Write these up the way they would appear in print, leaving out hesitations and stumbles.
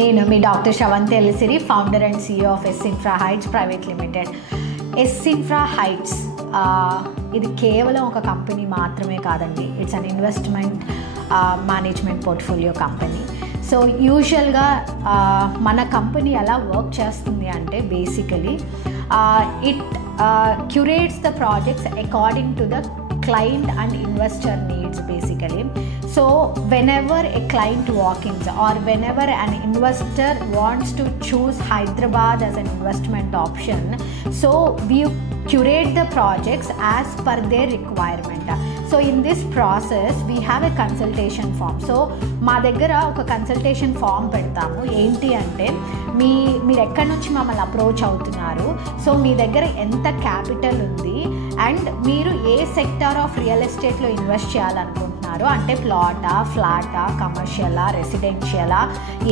నేను మీ doctor Sravanthi Ellisiri, founder and CEO of S infra heights private limited. S infra heights ఇది కేవలం ఒక కంపెనీ మాత్రమే కాదండి. It's an investment management portfolio company. So యూజువల్గా మన కంపెనీ ఎలా వర్క్ చేస్తుంది అంటే basically it curates the projects according to the client and investor needs basically. So whenever a client walk-ins or whenever an investor wants to choose Hyderabad as an investment option, so we curate the projects as per their requirement. So in this process we have a consultation form. So మా దగ్గర ఒక consultation form పెడతాము. ఏంటి అంటే మీరు ఎక్కడి నుంచి మమ్మల్ని అప్రోచ్ అవుతున్నారు, సో మీ దగ్గర ఎంత క్యాపిటల్ ఉంది, అండ్ మీరు ఏ సెక్టార్ ఆఫ్ రియల్ ఎస్టేట్లో ఇన్వెస్ట్ చేయాలనుకుంటున్నారు, అంటే ప్లాటా, ఫ్లాటా, కమర్షియలా, రెసిడెన్షియలా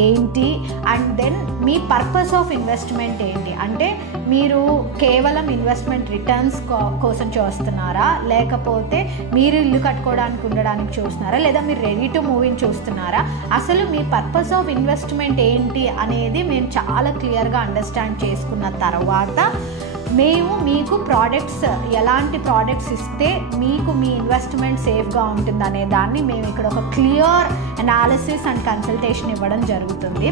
ఏంటి, అండ్ దెన్ మీ పర్పస్ ఆఫ్ ఇన్వెస్ట్మెంట్ ఏంటి, అంటే మీరు కేవలం ఇన్వెస్ట్మెంట్ రిటర్న్స్ కోసం చూస్తున్నారా, లేకపోతే మీరు ఇల్లు కట్టుకోవడానికి ఉండడానికి చూస్తున్నారా, లేదా మీరు రెడీ టు మూవింగ్ చూస్తున్నారా, అసలు మీ పర్పస్ ఆఫ్ ఇన్వెస్ట్మెంట్ ఏంటి అనేది మేము చాలా క్లియర్గా అండర్స్టాండ్ చేసుకున్న తర్వాత మేము మీకు ప్రోడక్ట్స్ ఎలాంటి ప్రోడక్ట్స్ ఇస్తే మీకు మీ ఇన్వెస్ట్మెంట్ సేఫ్గా ఉంటుంది అనే దాన్ని మేము ఇక్కడ ఒక క్లియర్ అనాలిసిస్ అండ్ కన్సల్టేషన్ ఇవ్వడం జరుగుతుంది.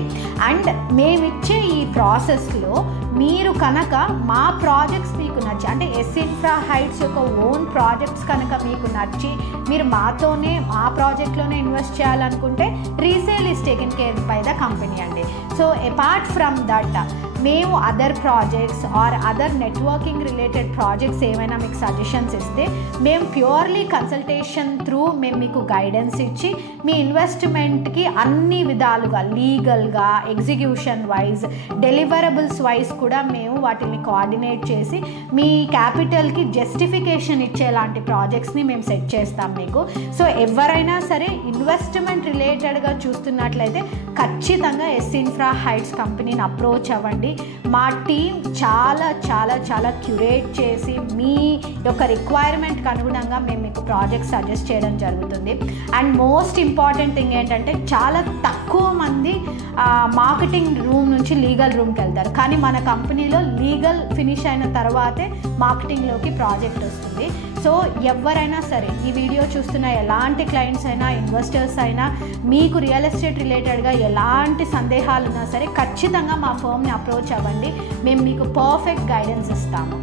అండ్ మేమిచ్చే ఈ ప్రాసెస్లో మీరు కనుక మా ప్రాజెక్ట్స్ మీకు నచ్చి, అంటే ఎస్ ఇన్ఫ్రా హైట్స్ యొక్క ఓన్ ప్రాజెక్ట్స్ కనుక మీకు నచ్చి మీరు మాతోనే మా ప్రాజెక్ట్లోనే ఇన్వెస్ట్ చేయాలనుకుంటే resale is taken care by the company అండి. సో అపార్ట్ ఫ్రమ్ దట్ మేము other projects or other networking related projects ఏమైనా మీకు సజెషన్స్ ఇస్తే మేము ప్యూర్లీ కన్సల్టేషన్ త్రూ మేము మీకు గైడెన్స్ ఇచ్చి మీ ఇన్వెస్ట్మెంట్కి అన్ని విధాలుగా లీగల్గా, ఎగ్జిక్యూషన్ వైజ్, డెలివరబుల్స్ వైజ్ కూడా మేము వాటిని కోఆర్డినేట్ చేసి మీ క్యాపిటల్కి జస్టిఫికేషన్ ఇచ్చేలాంటి ప్రాజెక్ట్స్ని మేము సెట్ చేస్తాం మీకు. సో ఎవరైనా సరే ఇన్వెస్ట్మెంట్ రిలేటెడ్గా చూస్తున్నట్లయితే ఖచ్చితంగా ఎస్ ఇన్ఫ్రా హైట్స్ కంపెనీని అప్రోచ్ అవ్వండి. మా టీం చాలా చాలా చాలా క్యూరేట్ చేసి మీ యొక్క రిక్వైర్మెంట్కి అనుగుణంగా మేము మీకు ప్రాజెక్ట్స్ సజెస్ట్ చేయడం జరుగుతుంది. అండ్ మోస్ట్ ఇంపార్టెంట్ థింగ్ ఏంటంటే చాలా తక్కువ మంది మార్కెటింగ్ రూమ్ నుంచి లీగల్ రూమ్కి వెళ్తారు, కానీ మన కంపెనీలో లీగల్ ఫినిష్ అయిన తర్వాతే మార్కెటింగ్లోకి ప్రాజెక్ట్ వస్తుంది. సో ఎవరైనా సరే ఈ వీడియో చూస్తున్న ఎలాంటి క్లయింట్స్ అయినా, ఇన్వెస్టర్స్ అయినా, మీకు రియల్ ఎస్టేట్ రిలేటెడ్గా ఎలాంటి సందేహాలు ఉన్నా సరే ఖచ్చితంగా మా ఫర్మ్ని అప్రోచ్ అవ్వండి. మేము మీకు పర్ఫెక్ట్ గైడెన్స్ ఇస్తాము.